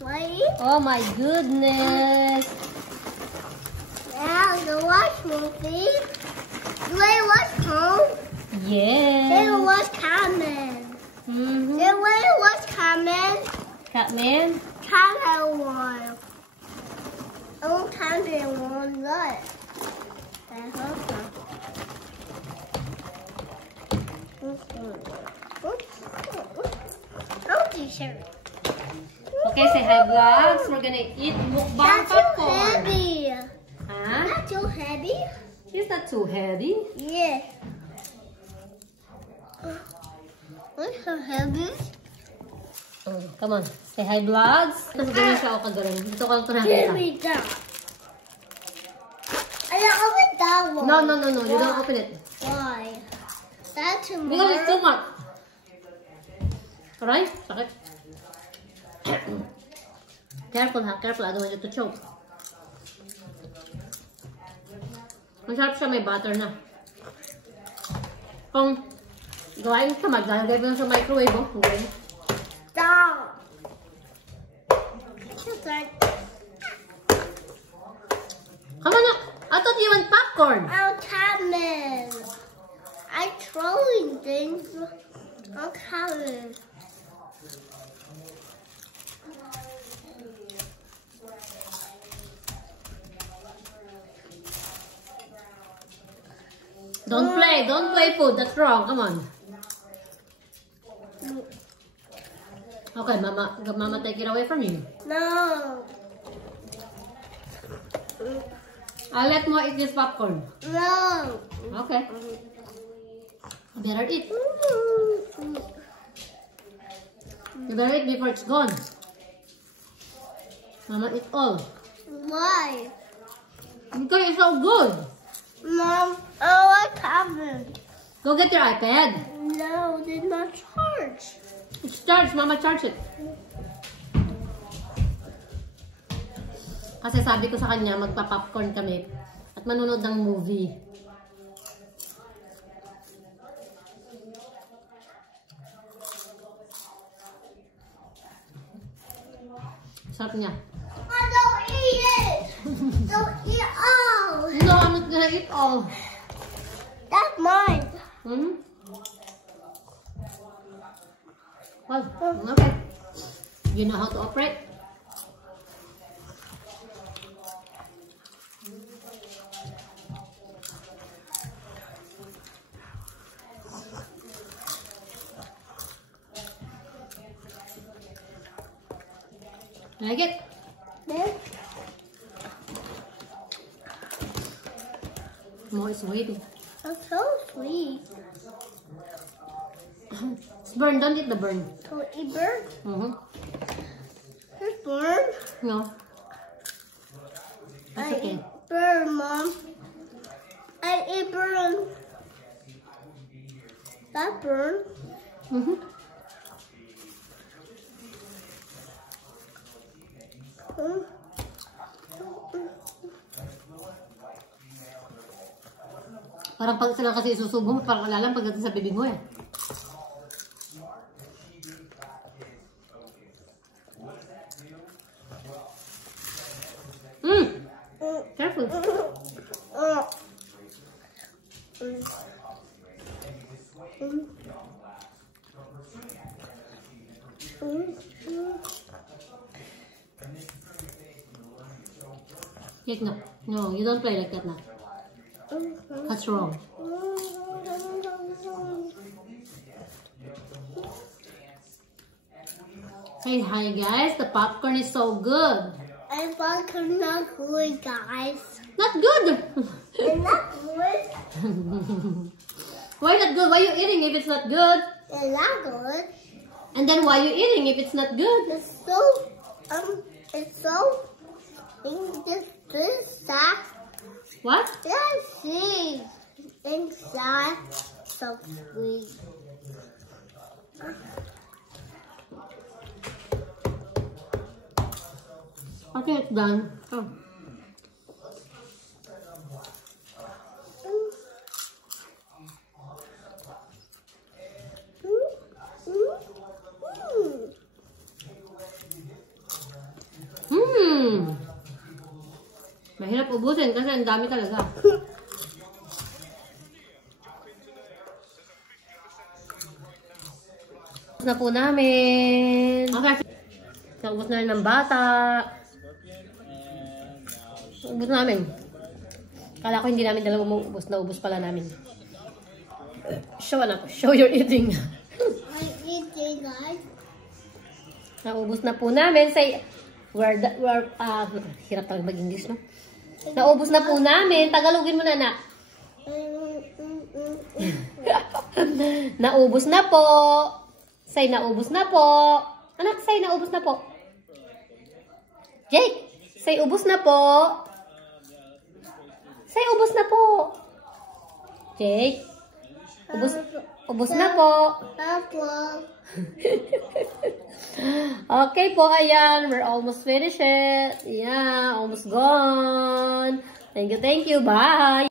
Wait. Oh my goodness. Now the watch movie. Do I watch home? Yes. They watch Catman. Mm-hmm. They watch Catman. Catman? Catman one. Oh, Catman one. Look. I hope so. Oh, t-shirt. Okay, say hi, vlogs. We're gonna eat mukbang That's too popcorn. heavy. Huh? That's too heavy. It's not too heavy. Yeah. What's so heavy? Come on. Say hi, vlogs. Tapos ganyan siya ako kagaling. Dito ko lang ito Give nakita. me that. I don't open that one. No. You don't open it. Why? That's too Because it's too much. Alright? Sakit. Careful ha. Careful. I don't want you to choke. Masarap siya. May butter na. Kung gawain ka, maglalagay mo lang sa microwave. Oh. Okay. Stop. Come on up. I thought you want popcorn. Oh, Catman. I'm throwing things. Oh, Catman. Don't play food. That's wrong. Come on. Okay, Mama, take it away from you. No. I'll let Mo eat this popcorn. No. Okay. You better eat. You better eat before it's gone. Mama, eat all. Why? Because it's so good. Mom, I like Catman. Go get your iPad. No, they're not charged. It's charged. Mama, charge it. Kasi sabi ko sa kanya, magpa-popcorn kami at manonood ng movie. Sarap niya. I don't eat it. Don't eat all. No, I'm not gonna eat all. That's mine. Mm-hmm. Well, okay. You know how to operate? Like it? Then, More is waiting. that's so sweet. It's burn. Don't eat the burn. So eat bird. Mm-hmm. There's bird. No. That's I okay. eat bird, Mom. I eat bird. That bird. Mm-hmm. Parang pag sila kasi isusubo mo, parang alalang pagdating sa bibig mo eh. Careful. Like no. No, you don't play like that now. That's wrong. Say hi guys, the popcorn is so good. I thought it's not good, guys. Not good. It's not good. Why not good? Why you eating if it's not good? It's not good. And then why you eating if it's not good? It's so, that. What? Let's see. Inside, so sweet. Okay, it's done. Oh. Mahirap ubusin kasi ang dami talaga. Ubus na po namin. Okay. Naubos na rin ng bata. Ubus namin. Kala ko hindi namin dalawa maubos. Naubos pala namin. Show your eating. I'm eating, guys. Naubos na po namin. Say, hirap talaga mag-English, no? Naubos na po namin. Tagalogin mo na, anak. Naubos na po. Say, naubos na po. Anak, say, naubos na po. Jake, say, ubos na po. Say, ubos na po. Jake, ubos na po. Papa. Okay po, ayan. We're almost finished it. Yeah, almost gone. Thank you. Bye.